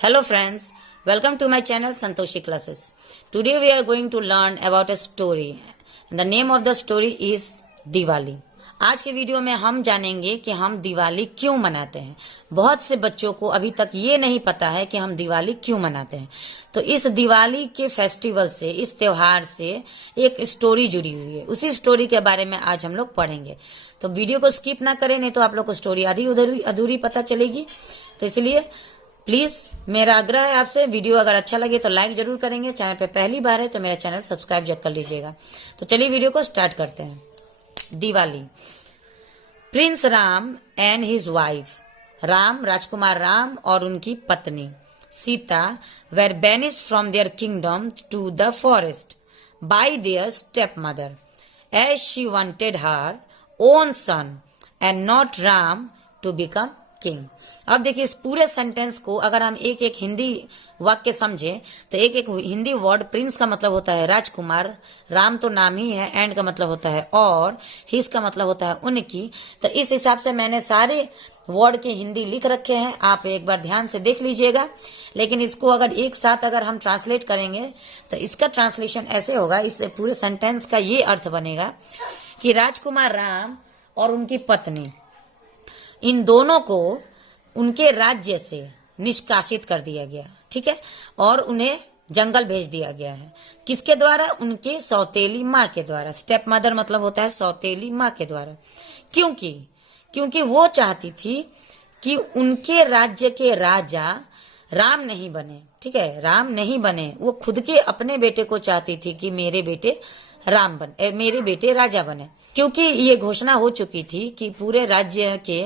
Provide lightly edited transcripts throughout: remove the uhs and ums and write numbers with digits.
Hello friends, welcome to my channel Santoshi Classes. Today we are going to learn about a story. The name of the story is Diwali. आज के video में हम जानेंगे कि हम दिवाली क्यों मनाते हैं. बहुत से बच्चों को अभी तक ये नहीं पता है कि हम दिवाली क्यों मनाते हैं. तो इस दिवाली के फेस्टिवल से, इस त्योहार से एक स्टोरी जुड़ी हुई है. उसी स्टोरी के बारे में आज हम लोग पढ़ेंगे. तो वीडियो को स्किप ना करें, नहीं तो आप लोग को स्टोरी आधी अधूरी पता चलेगी. तो इसलिए प्लीज मेरा आग्रह है आपसे, वीडियो अगर अच्छा लगे तो लाइक जरूर करेंगे. चैनल पे पहली बार है तो मेरा चैनल सब्सक्राइब जरूर कर लीजिएगा. तो चलिए वीडियो को स्टार्ट करते हैं. Diwali. Prince Ram and his wife, Ram राजकुमार राम और उनकी पत्नी Sita were banished from their kingdom to the forest by their step mother as she wanted her own son and not Ram to become king. अब देखिए, इस पूरे सेंटेंस को अगर हम एक एक हिंदी वाक्य समझे तो एक एक हिंदी वर्ड. प्रिंस का मतलब होता है राजकुमार, राम तो नाम ही है, एंड का मतलब होता है और, हिज का मतलब होता है उनकी. तो इस हिसाब से मैंने सारे वर्ड के हिंदी लिख रखे हैं, आप एक बार ध्यान से देख लीजिएगा. लेकिन इसको अगर एक साथ अगर हम ट्रांसलेट करेंगे तो इसका ट्रांसलेशन ऐसे होगा, इस पूरे सेंटेंस का ये अर्थ बनेगा कि राजकुमार राम और उनकी पत्नी, इन दोनों को उनके राज्य से निष्कासित कर दिया गया. ठीक है, और उन्हें जंगल भेज दिया गया है. किसके द्वारा? उनके सौतेली माँ के द्वारा. स्टेप मदर मतलब होता है सौतेली माँ के द्वारा. क्योंकि वो चाहती थी कि उनके राज्य के राजा राम नहीं बने. ठीक है, राम नहीं बने. वो खुद के अपने बेटे को चाहती थी कि मेरे बेटे मेरे बेटे राजा बने. क्योंकि ये घोषणा हो चुकी थी कि पूरे राज्य के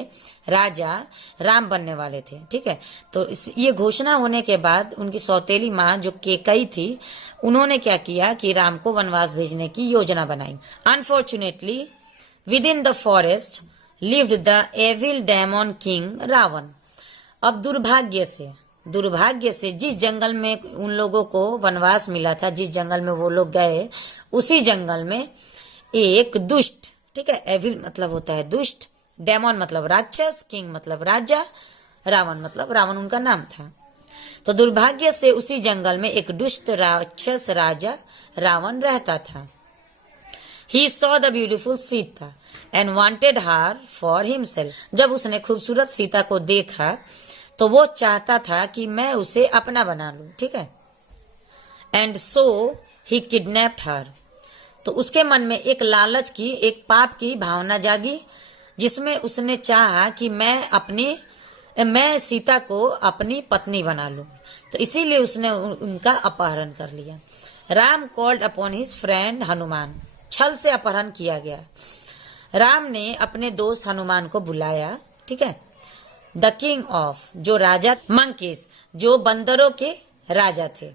राजा राम बनने वाले थे. ठीक है, तो ये घोषणा होने के बाद उनकी सौतेली माँ जो केकई थी, उन्होंने क्या किया कि राम को वनवास भेजने की योजना बनाई. Unfortunately within the forest lived the evil demon king Ravana. अब दुर्भाग्य से जिस जंगल में उन लोगों को वनवास मिला था, जिस जंगल में वो लोग गए, उसी जंगल में एक दुष्ट, ठीक है, एविल मतलब होता है दुष्ट, डेमन मतलब राक्षस, किंग मतलब राजा, रावण मतलब रावण उनका नाम था. तो दुर्भाग्य से उसी जंगल में एक दुष्ट राक्षस राजा रावण रहता था. He saw the beautiful Sita and wanted her for himself. जब उसने खूबसूरत सीता को देखा तो वो चाहता था कि मैं उसे अपना बना लूं. ठीक है, एंड सो ही किडनैप्ड हर. तो उसके मन में एक लालच की, एक पाप की भावना जागी, जिसमें उसने चाहा कि मैं सीता को अपनी पत्नी बना लूं. तो इसीलिए उसने उनका अपहरण कर लिया. Ram called upon his friend Hanuman. छल से अपहरण किया गया. राम ने अपने दोस्त हनुमान को बुलाया. ठीक है, द किंग ऑफ, जो राजा मंकीज, जो बंदरों के राजा थे,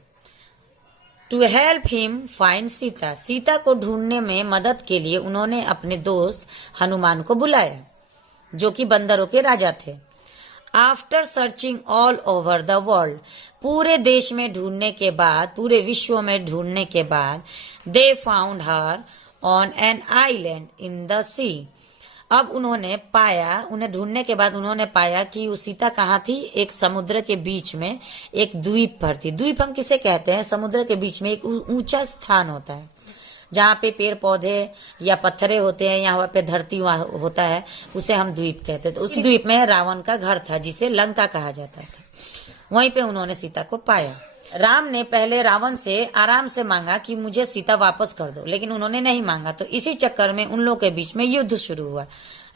to help him find Sita. Sita को ढूंढने में मदद के लिए उन्होंने अपने दोस्त हनुमान को बुलाया, जो कि बंदरों के राजा थे. After searching all over the world, पूरे देश में ढूंढने के बाद, पूरे विश्व में ढूंढने के बाद, they found her on an island in the sea. अब उन्हें ढूंढने के बाद उन्होंने पाया कि वो सीता कहाँ थी? एक समुद्र के बीच में एक द्वीप पर थी. द्वीप हम किसे कहते हैं? समुद्र के बीच में एक ऊंचा स्थान होता है, जहाँ पे पेड़ पौधे या पत्थरे होते हैं, यहाँ पे धरती होता है, उसे हम द्वीप कहते हैं. तो उस द्वीप में रावण का घर था, जिसे लंका कहा जाता था. वहीं पे उन्होंने सीता को पाया. राम ने पहले रावण से आराम से मांगा कि मुझे सीता वापस कर दो, लेकिन उन्होंने नहीं मांगा. तो इसी चक्कर में उन लोगों के बीच में युद्ध शुरू हुआ.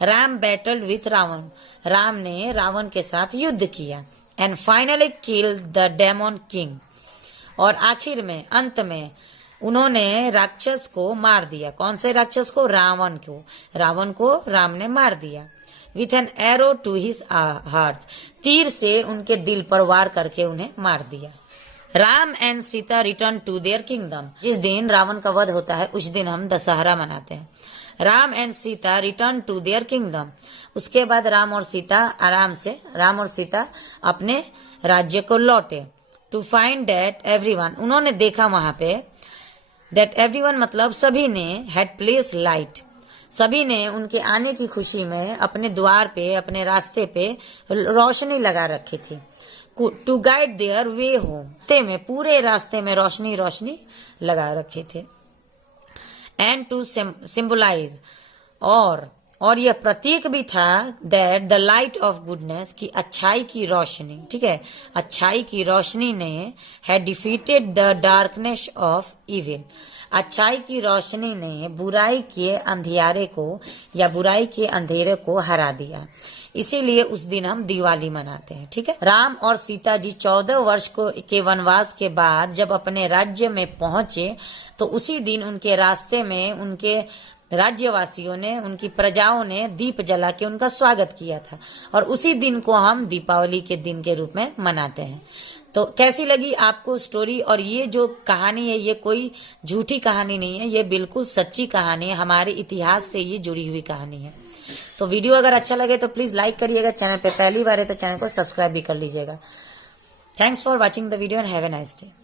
Ram battled with Ravan. राम ने रावण के साथ युद्ध किया. And finally killed the demon king. और आखिर में, अंत में, उन्होंने राक्षस को मार दिया. कौन से राक्षस को? रावण को राम ने मार दिया. With an arrow to his heart. तीर से उनके दिल पर वार करके उन्हें मार दिया. Ram and Sita return to their kingdom. जिस दिन रावण का वध होता है उस दिन हम दशहरा मनाते हैं. Ram and Sita return to their kingdom. उसके बाद राम और सीता अपने राज्य को लौटे. टू फाइंड दैट एवरीवन, उन्होंने देखा वहां पे, दैट एवरीवन मतलब सभी ने, हैड प्लेस लाइट, सभी ने उनके आने की खुशी में अपने द्वार पे, अपने रास्ते पे रोशनी लगा रखी थी. To guide their way home, ते में पूरे रास्ते में रोशनी रोशनी लगा रखे थे। एंड टू सिंबलाइज, और यह प्रतीक भी था that the light of goodness, की अच्छाई की रोशनी, ठीक है, अच्छाई की रोशनी ने had defeated the darkness of evil, अच्छाई की रोशनी ने बुराई के अंधियारे को या बुराई के अंधेरे को हरा दिया। इसीलिए उस दिन हम दिवाली मनाते हैं, ठीक है। राम और सीता जी 14 वर्ष के वनवास के बाद जब अपने राज्य में पहुंचे तो उसी दिन उनके रास्ते में उनके राज्यवासियों ने, उनकी प्रजाओं ने दीप जला के उनका स्वागत किया था, और उसी दिन को हम दीपावली के दिन के रूप में मनाते हैं। तो कैसी लगी आपको स्टोरी? और ये जो कहानी है ये कोई झूठी कहानी नहीं है, ये बिल्कुल सच्ची कहानी है, हमारे इतिहास से ये जुड़ी हुई कहानी है। तो वीडियो अगर अच्छा लगे तो प्लीज लाइक करिएगा, चैनल पे पहली बार है तो चैनल को सब्सक्राइब भी कर लीजिएगा। Thanks for watching the video and have a nice day.